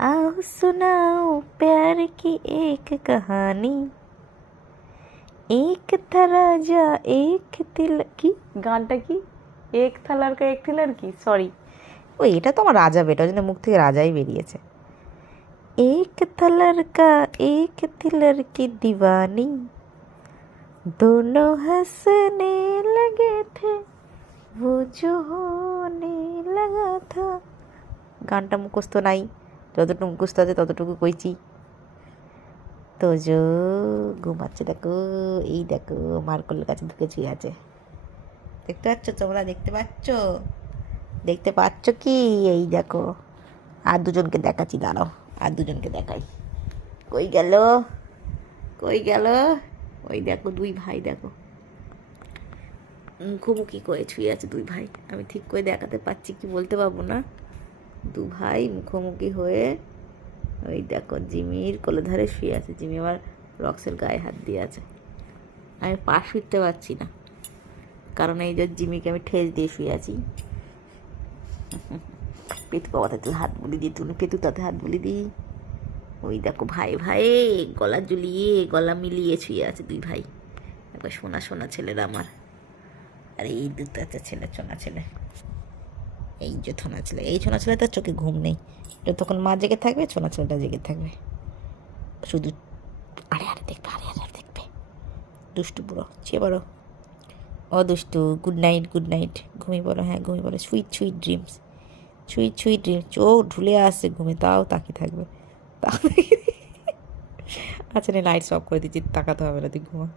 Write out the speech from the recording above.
आओ सुनाओ प्यार की एक कहानी। एक था राजा एक থিল কি গানটা কি এক থা লড়কা এক থি লড়কি সরি ও এটা তো আমার রাজা বেটা ওই জন্য মুখ থেকে রাজাই বেরিয়েছে। एक था लड़का एक थी लड़की दीवानी दोनों हंसने लगे थे वो जो होने लगा था। গানটা মুখস্থ নাই, যতটুকু মুখস্থ আছে ততটুকু কইছি। তো যে ঘুমাচ্ছে দেখো, এই দেখো মার্কলের কাছে ঢুকে শুয়ে আছে। দেখতে পাচ্ছ তোমরা? দেখতে পাচ্ছ কি? এই দেখো আর দুজনকে দেখাচ্ছি, দাঁড়াও আর দুজনকে দেখাই। কই গেল? ওই দেখো দুই ভাই, দেখো মুখোমুখি করে ছুঁয়ে আছে দুই ভাই। আমি ঠিক করে দেখাতে পারছি কি বলতে পারবো না। দু ভাই মুখোমুখি হয়ে ওই দেখো জিমির কোলে ধারে শুয়ে আছে। জিমি আবার রক্সের গায়ে হাত দিয়ে আছে। আমি পাশ ফিরতে পারছি না, কারণ এই যে জিমিকে আমি ঠেস দিয়ে শুয়ে আছি। পেতু বাবাতে হাত বুলি দিই, তুমি পেতু তাতে হাত বুলি দিই। ওই দেখো ভাই ভাই গলা ঝুলিয়ে গলা মিলিয়ে শুয়ে আছে দুই ভাই। একবার সোনা সোনা ছেলেরা আমার। আর এই দুটো একটা ছেলে, সোনা ছেলে। এই যে ছোনা ছেলে, এই ছোনা ছেলেটার চোখে ঘুম নেই। যতক্ষণ মা জেগে থাকবে ছোনা ছেলেটা জেগে থাকবে শুধু। আরে দেখবে দুষ্টু বুড়ো চেয়ে বড়ো। ও দুষ্টু, গুড নাইট। ঘুমিয়ে পড়ো, হ্যাঁ ঘুমিয়ে পড়ো। Sweet dreams. চোখ ঢুলে আসছে ঘুমে, তাও তাকিয়ে থাকবে। আচ্ছা লাইট অফ করে দিচ্ছি, তাকাতে হবে না, তুই ঘুমা।